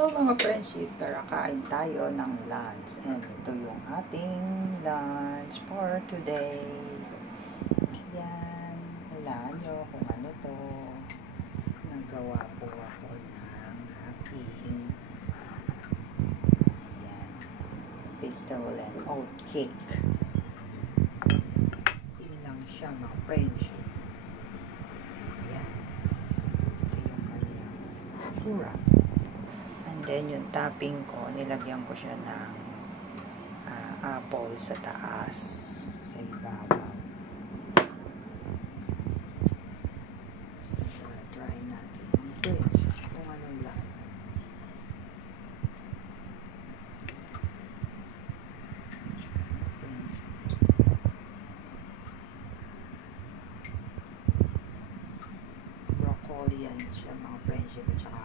So mga friendship, tara kain tayo ng lunch. And ito yung ating lunch for today. Yan. Hulaan nyo kung ano to. Nagawa po ako ng aking pistol and oat cake. Steam lang siya mga friendship. Yan. Ito yung kanyang tsura. And then yung topping ko, nilagyan ko siya ng apple sa taas, sa ibabaw. So, try natin kung anong lasa. Broccoli yan siya mga friendship at saka